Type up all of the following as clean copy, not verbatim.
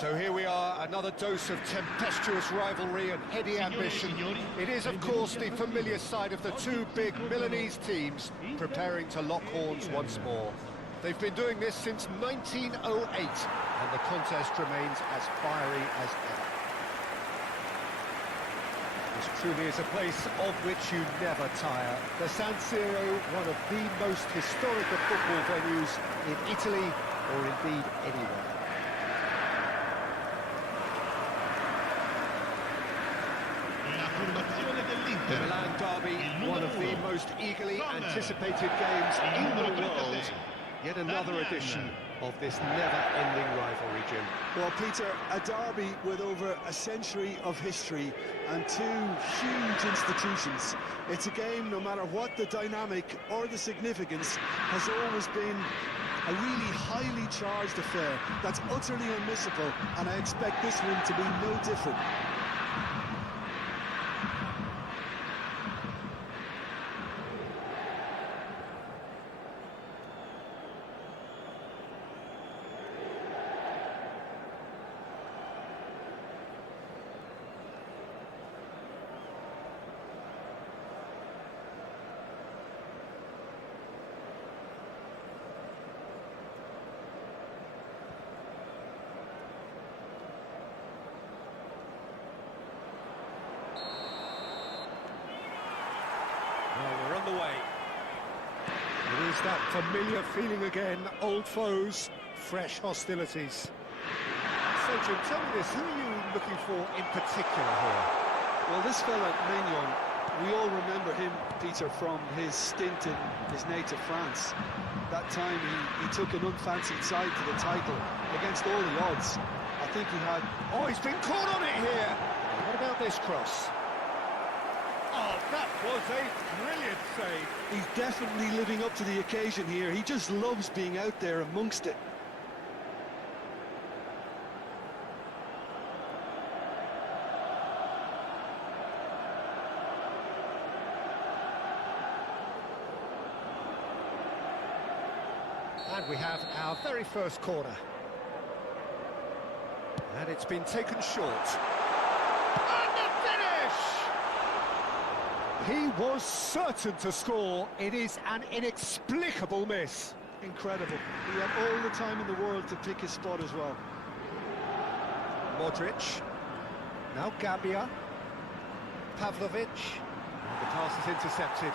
So here we are, another dose of tempestuous rivalry and heady ambition. It is, of course, the familiar side of the two big Milanese teams preparing to lock horns once more. They've been doing this since 1908, and the contest remains as fiery as ever. This truly is a place of which you never tire. The San Siro, one of the most historic of football venues in Italy, or indeed anywhere. The Milan derby, one of the most eagerly anticipated games in the world. Yet another edition of this never-ending rivalry, Jim. Well, Peter, a derby with over a century of history and two huge institutions. It's a game, no matter what the dynamic or the significance, has always been a really highly charged affair that's utterly unmissable, and I expect this one to be no different. Well, we're on the way. It is that familiar feeling again, old foes, fresh hostilities. So, Jim, tell me this, who are you looking for in particular here? Well, this fella, Maignan, we all remember him, Peter, from his stint in his native France. That time he took an unfancied side to the title against all the odds. I think he had... Oh, he's been caught on it here! What about this cross? Oh, that was a brilliant save. He's definitely living up to the occasion here. He just loves being out there amongst it. And we have our very first corner. And it's been taken short. And the finish! He was certain to score. It is an inexplicable miss. Incredible. He had all the time in the world to pick his spot as well. Modric. Now Gabbia. Pavlovic. And the pass is intercepted.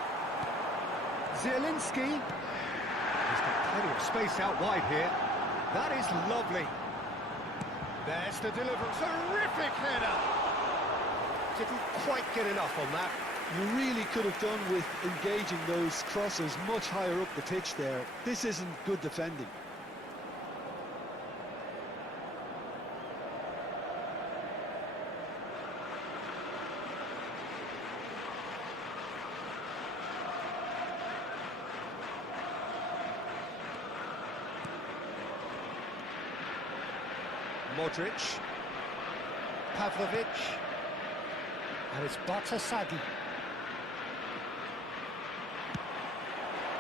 Zielinski. He's got plenty of space out wide here. That is lovely. There's the delivery. Terrific header. Didn't quite get enough on that. You really could have done with engaging those crosses much higher up the pitch there. This isn't good defending. Modric, Pavlovic, and it's Bartasaghi.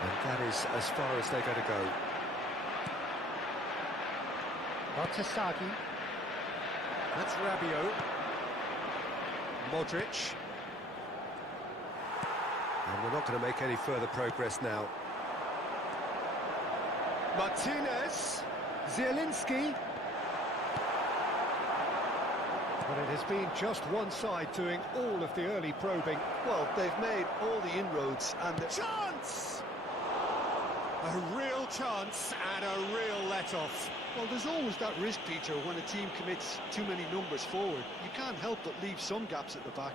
And that is as far as they're going to go. Bartasaghi, that's Rabiot, Modric, and we're not going to make any further progress now. Martinez, Zielinski. But it has been just one side doing all of the early probing. Well, they've made all the inroads and... Chance! A real chance and a real let-off. Well, there's always that risk, Peter, when a team commits too many numbers forward. You can't help but leave some gaps at the back.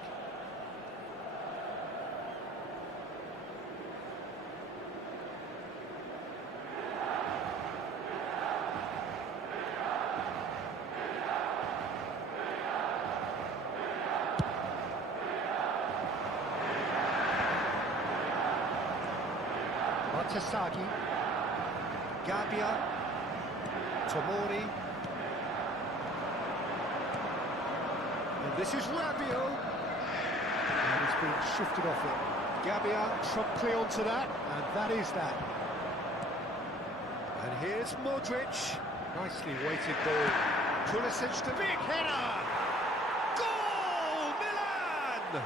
Tasagi, Gabbia, Tomori, and this is Rabiot, and it's been shifted off it. Gabbia promptly onto that, and that is that. And here's Modric, nicely weighted ball. Pulisic to big header! Goal! Milan!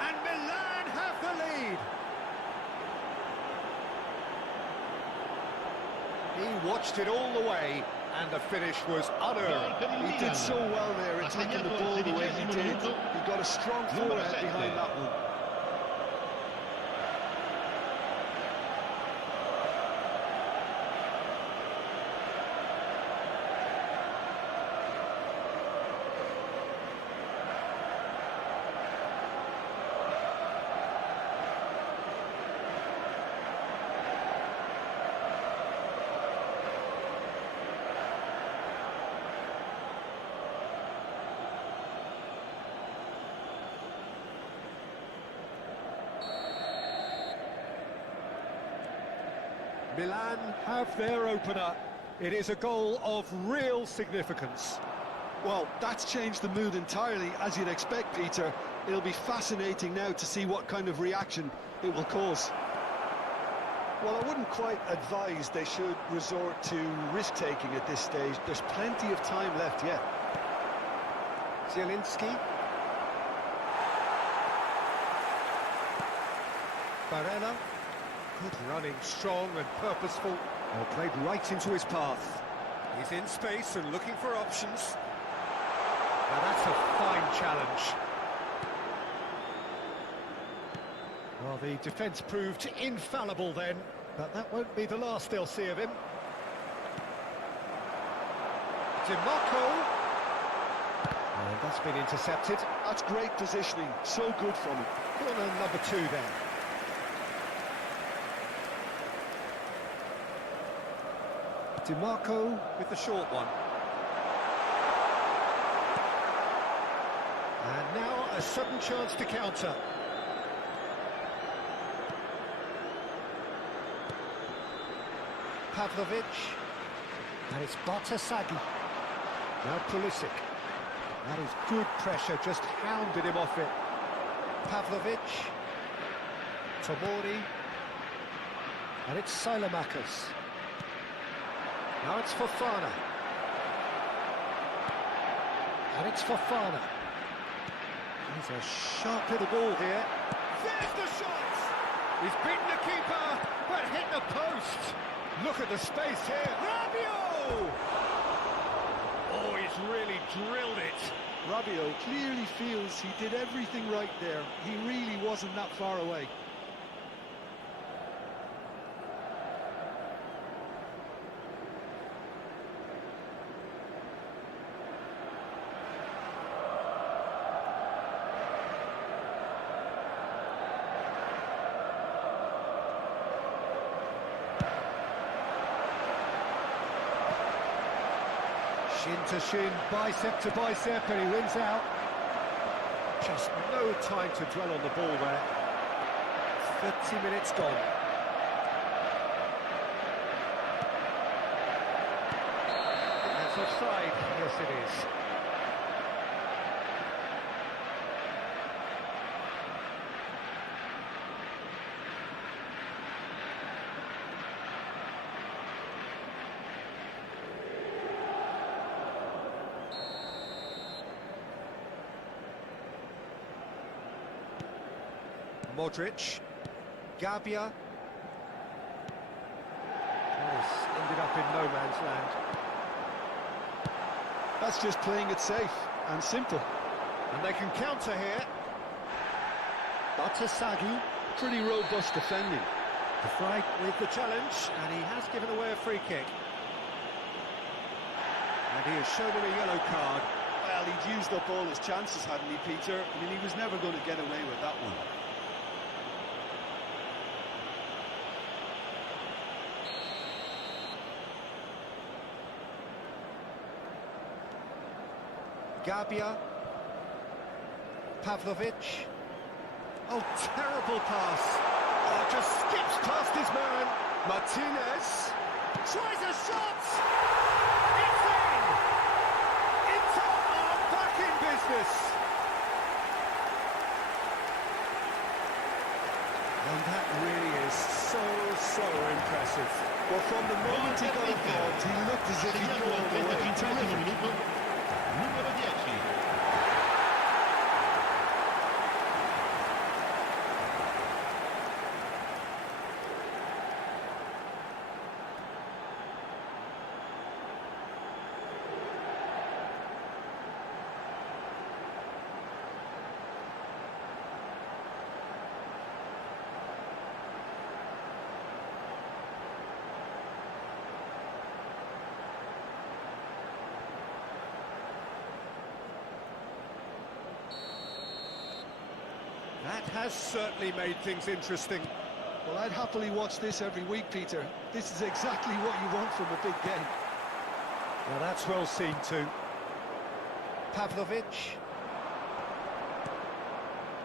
And Milan have the lead. He watched it all the way, and the finish was unearned. He did so well there in taking the ball the way he did. He got a strong forehead behind that one. Milan have their opener. It is a goal of real significance. Well, that's changed the mood entirely, as you'd expect, Peter. It'll be fascinating now to see what kind of reaction it will cause. Well, I wouldn't quite advise they should resort to risk-taking at this stage. There's plenty of time left yet. Zielinski. Barella. Good running, strong and purposeful. Well, played right into his path. He's in space and looking for options. Now that's a fine challenge. Well, the defence proved infallible then, but that won't be the last they'll see of him. DiMarco. And that's been intercepted. That's great positioning, so good from him. Corner number 2 then. DiMarco with the short one. And now a sudden chance to counter. Pavlovic. And it's Bartasaghi. Now Pulisic. That is good pressure, just hounded him off it. Pavlovic. Tomori. And it's Silamakis. Now it's Fofana. And it's Fofana. He's a sharp little ball here. There's the shot! He's beaten the keeper, but hit the post. Look at the space here. Rabiot! Oh, he's really drilled it. Rabiot clearly feels he did everything right there. He really wasn't that far away. Shin to shin, bicep to bicep, and he wins out. Just no time to dwell on the ball there. 30 minutes gone. That's offside. Yes, it is. Modric, Gabia. Oh, ended up in no man's land. That's just playing it safe and simple. And they can counter here. Bartasaghi. Pretty robust defending. The flag with the challenge, and he has given away a free kick. And he has shown him a yellow card. Well, he'd used up all his chances, hadn't he, Peter? I mean, he was never going to get away with that one. Gabia. Pavlovic. Oh, terrible pass. Oh, just skips past his man. Martinez. Tries a shot. It's in. Inter are back in business. And that really is so impressive. Well, from the moment he got involved, he looked as if he'd go all the way. Terrific. Numero 10. That has certainly made things interesting. Well, I'd happily watch this every week, Peter. This is exactly what you want from a big game. Well, that's well seen too. Pavlovic.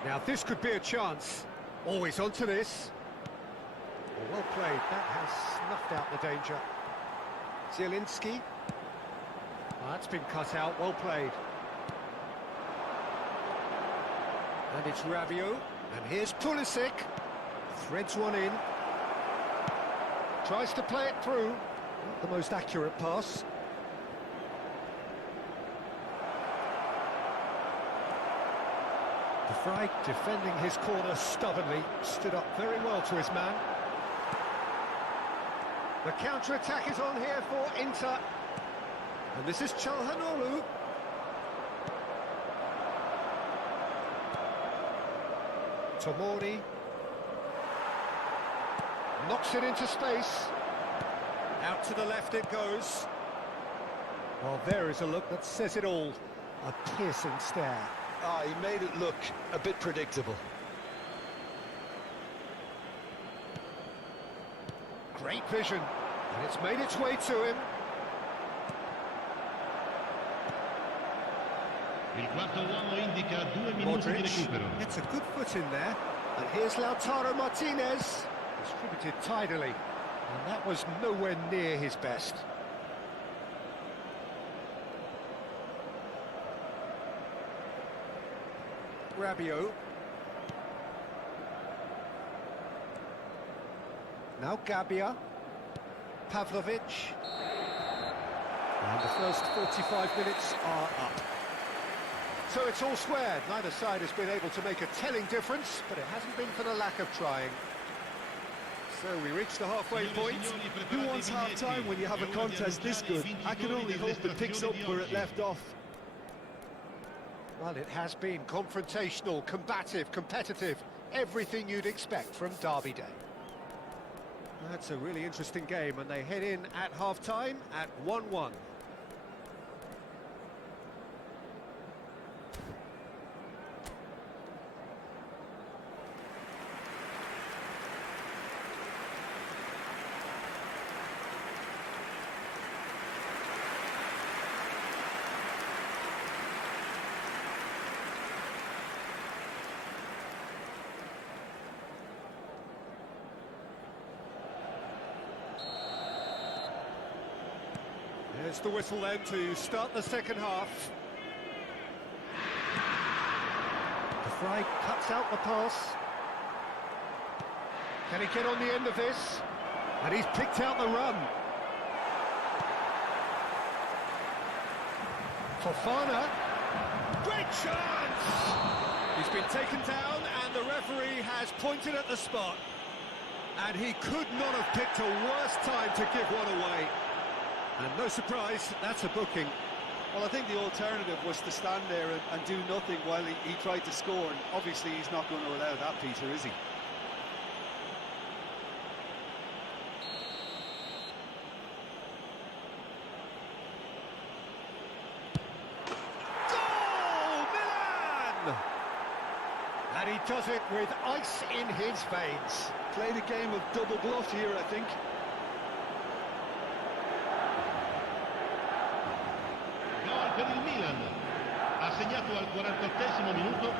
Now this could be a chance. Always onto this. Well played. That has snuffed out the danger. Zielinski. Oh, that's been cut out. Well played. And it's Rabiot. And here's Pulisic. Threads one in. Tries to play it through. Not the most accurate pass. De Vrij defending his corner stubbornly. Stood up very well to his man. The counter-attack is on here for Inter. And this is Çalhanoğlu. Tomori. Knocks it into space. Out to the left it goes. Well, there is a look that says it all. A piercing stare. Ah, he made it look a bit predictable. Great vision. And it's made its way to him. Il quarto uomo indica 2 minuti di recupero. Gets a good foot in there. And here's Lautaro Martinez. Distributed tidily. And that was nowhere near his best. Rabiot. Now Gabia. Pavlovic. And the first 45 minutes are up. So it's all squared. Neither side has been able to make a telling difference, but it hasn't been for the lack of trying. So we reach the halfway point. Who wants half-time when you have a contest this good? I can only hope it picks up where it left off. Well, it has been confrontational, combative, competitive, everything you'd expect from Derby Day. That's a really interesting game, and they head in at half-time at 1-1. There's the whistle then to start the second half. De Vrij cuts out the pass. Can he get on the end of this? And he's picked out the run. Fofana. Great chance! He's been taken down and the referee has pointed at the spot. And he could not have picked a worse time to give one away. And no surprise, that's a booking. Well, I think the alternative was to stand there and do nothing while he tried to score, and obviously he's not going to allow that, Peter, is he? Goal! Milan! And he does it with ice in his veins. Played a game of double bluff here, I think. Per il Milan ha segnato al 48esimo minuto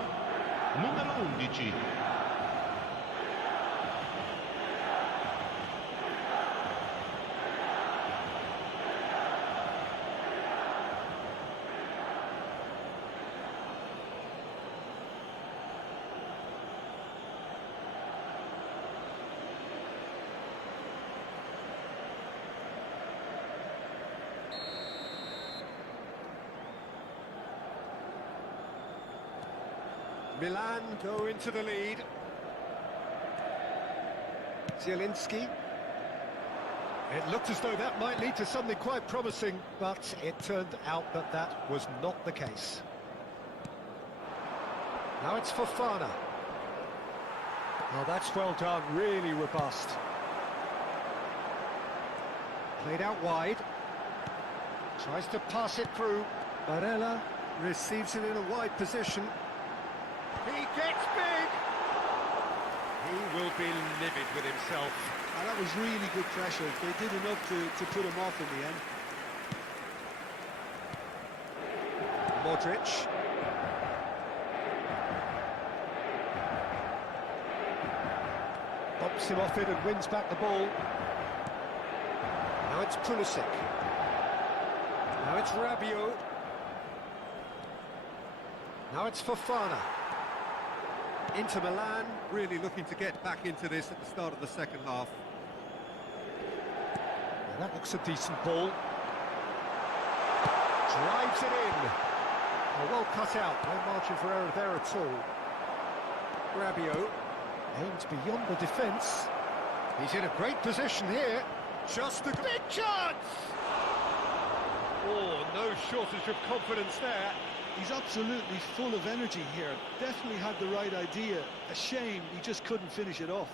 numero 11. Milan go into the lead. Zielinski. It looked as though that might lead to something quite promising, but it turned out that that was not the case. Now it's Fofana. Oh, that's well done, really robust. Played out wide. Tries to pass it through. Barella receives it in a wide position. He gets big! He will be livid with himself. And that was really good pressure. They did enough to put him off in the end. Modric. Bumps him off it and wins back the ball. Now it's Pulisic. Now it's Rabiot. Now it's Fofana. Inter Milan really looking to get back into this at the start of the second half. Now that looks a decent ball. Drives it in. Oh, well cut out, no margin for error there at all. Rabiot aims beyond the defence. He's in a great position here. Just a big chance! Oh, no shortage of confidence there. He's absolutely full of energy here. Definitely had the right idea. A shame he just couldn't finish it off.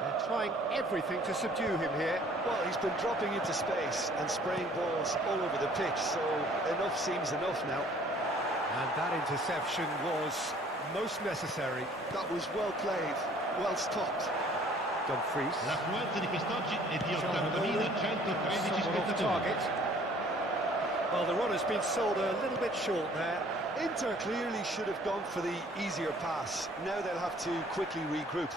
They're trying everything to subdue him here. Well, he's been dropping into space and spraying balls all over the pitch, so enough seems enough now. And that interception was most necessary. That was well played, well stopped. Dumfries. L'affluenza di quest'oggi è di 80.113 Someone off spettatori. target. Well, the run has been sold a little bit short there. Inter clearly should have gone for the easier pass. Now they'll have to quickly regroup.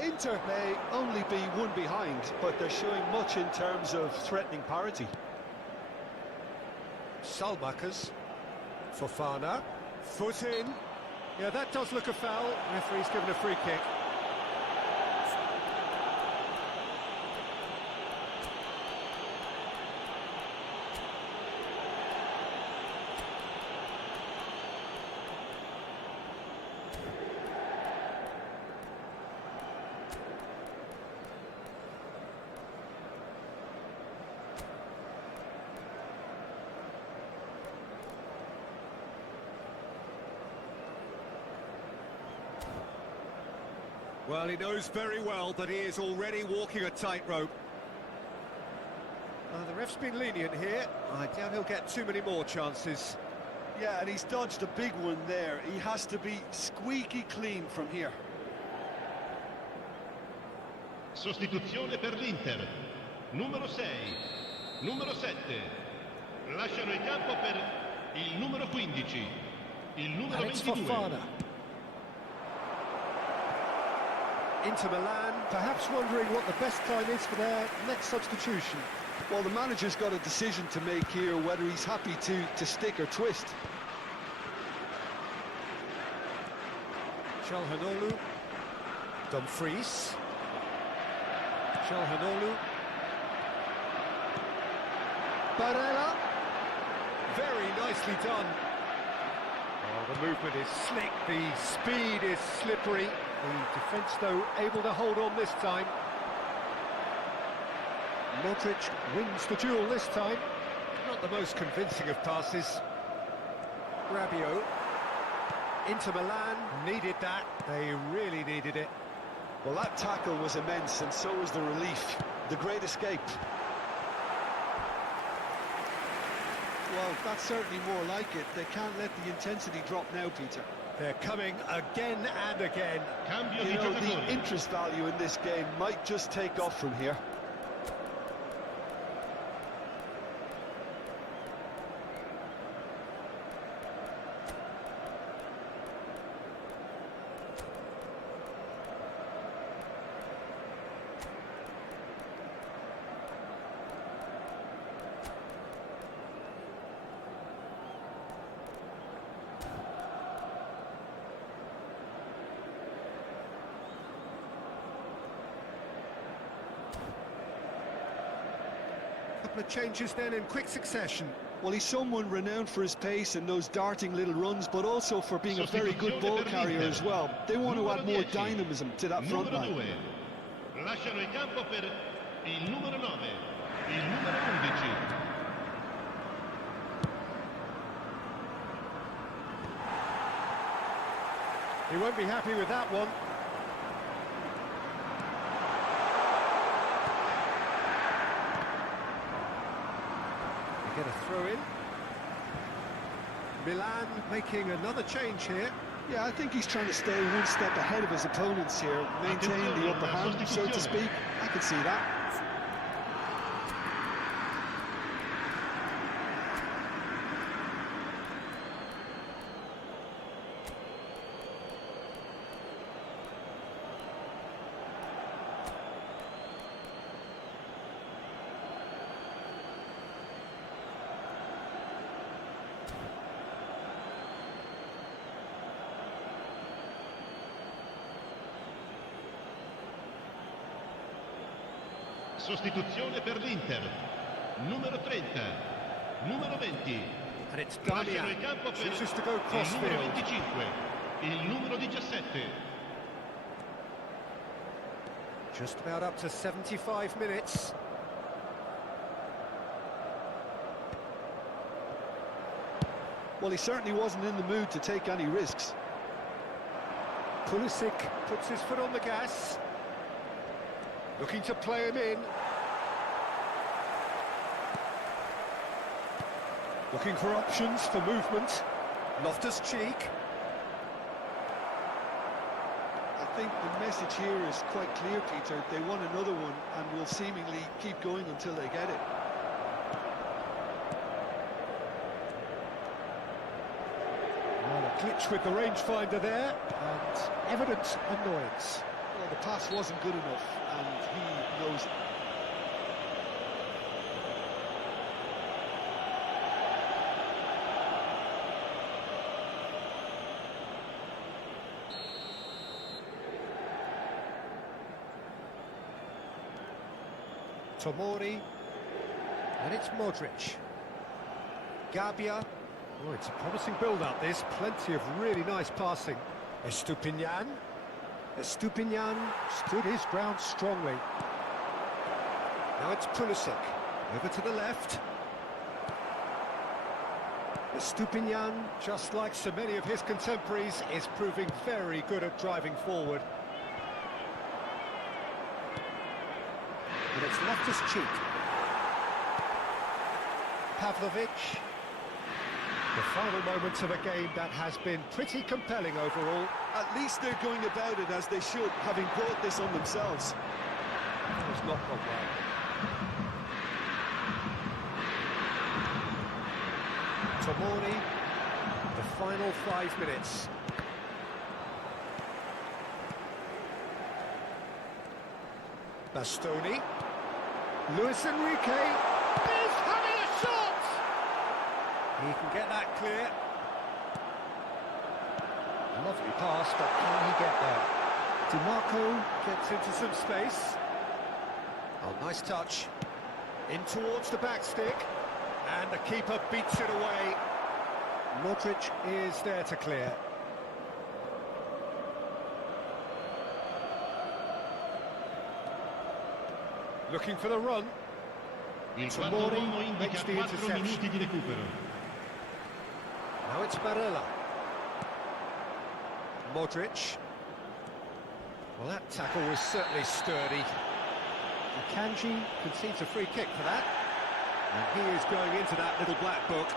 Inter may only be one behind, but they're showing much in terms of threatening parity. Salmakers. Fofana. Foot in. Yeah, that does look a foul. Referee's given a free kick. Well, he knows very well that he is already walking a tightrope. The ref's been lenient here. I doubt he'll get too many more chances. Yeah, and he's dodged a big one there. He has to be squeaky clean from here. Sostituzione per l'Inter. Numero 6, numero 7. Lasciano il campo per il numero 15, il numero And it's 22. Fofana. Inter Milan, perhaps wondering what the best time is for their next substitution. Well, the manager's got a decision to make here, whether he's happy to stick or twist. Çalhanoğlu. Dumfries. Çalhanoğlu. Barella. Very nicely done. Oh, the movement is slick, the speed is slippery. The defence, though, able to hold on this time. Modric wins the duel this time. Not the most convincing of passes. Rabiot. Inter Milan needed that. They really needed it. Well, that tackle was immense, and so was the relief. The great escape. Well, that's certainly more like it. They can't let the intensity drop now, Peter. They're coming again and again. Cambio You di know, the giocatore. interest value in this game might just take off from here. Couple of changes then in quick succession. Well, he's someone renowned for his pace and those darting little runs, but also for being a very good ball carrier as well. They want to add more dynamism to that front line. Lasciano il campo per il numero 9, il numero 11. He won't be happy with that one. They get a throw in. Milan making another change here. Yeah, I think he's trying to stay one step ahead of his opponents here, maintain the upper hand, so to speak. I can see that. Sostituzione per l'Inter. Numero 30, numero 20. And it's Lasciano Damian. il campo per Chooses to go il numero crossfield. 25, il numero 17. Just about up to 75 minutes. Well, he certainly wasn't in the mood to take any risks. Pulisic puts his foot on the gas. Looking to play him in. Looking for options for movement. Loftus-Cheek. I think the message here is quite clear, Peter. They want another one and will seemingly keep going until they get it. Well, a glitch with the rangefinder there, and evident annoyance. Well, the pass wasn't good enough, and he knows it. Tomori, and it's Modric. Gabbia. Oh, it's a promising build-up, this. Plenty of really nice passing. Estupinian. Estupinian stood his ground strongly. Now it's Pulisic. Over to the left. Estupinian, just like so many of his contemporaries, is proving very good at driving forward. And it's Loftus-Cheek. Pavlovic. The final moments of a game that has been pretty compelling overall. At least they're going about it as they should, having brought this on themselves. It's not gone well. Tomori, the final 5 minutes. Bastoni. Luis Enrique is having a shot! He can get that clear. Lovely pass, but can he get there? DiMarco gets into some space. Oh, nice touch. In towards the back stick. And the keeper beats it away. Modric is there to clear. Looking for the run. Il quarto uomo indica 4 minuti di recupero. Now it's Barella. Modric. Well, that tackle was certainly sturdy. Akanji concedes a free kick for that. And he is going into that little black book.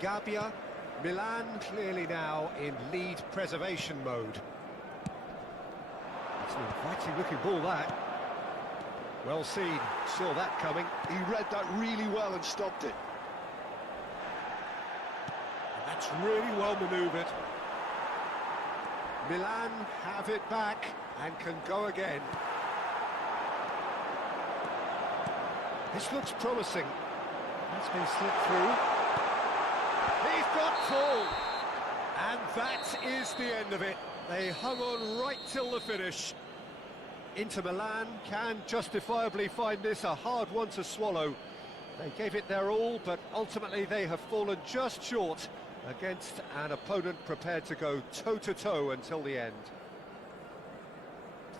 Gabbia, Milan clearly now in lead preservation mode. It's an inviting looking ball, that. Well seen, saw that coming. He read that really well and stopped it. And that's really well manoeuvred. Milan have it back and can go again. This looks promising. That's been slipped through. He's got full. And that is the end of it. They hung on right till the finish. Inter Milan can justifiably find this a hard one to swallow. They gave it their all, but ultimately they have fallen just short against an opponent prepared to go toe-to-toe until the end.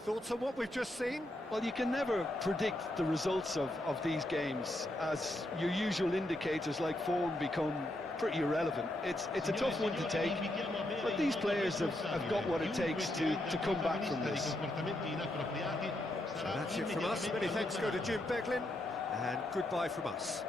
Thoughts on what we've just seen? Well, you can never predict the results of these games, as your usual indicators like form become pretty irrelevant. It's a tough one to take, but these players have got what it takes to come back from this. So that's it from us. Many thanks go to Jim Beglin, and goodbye from us.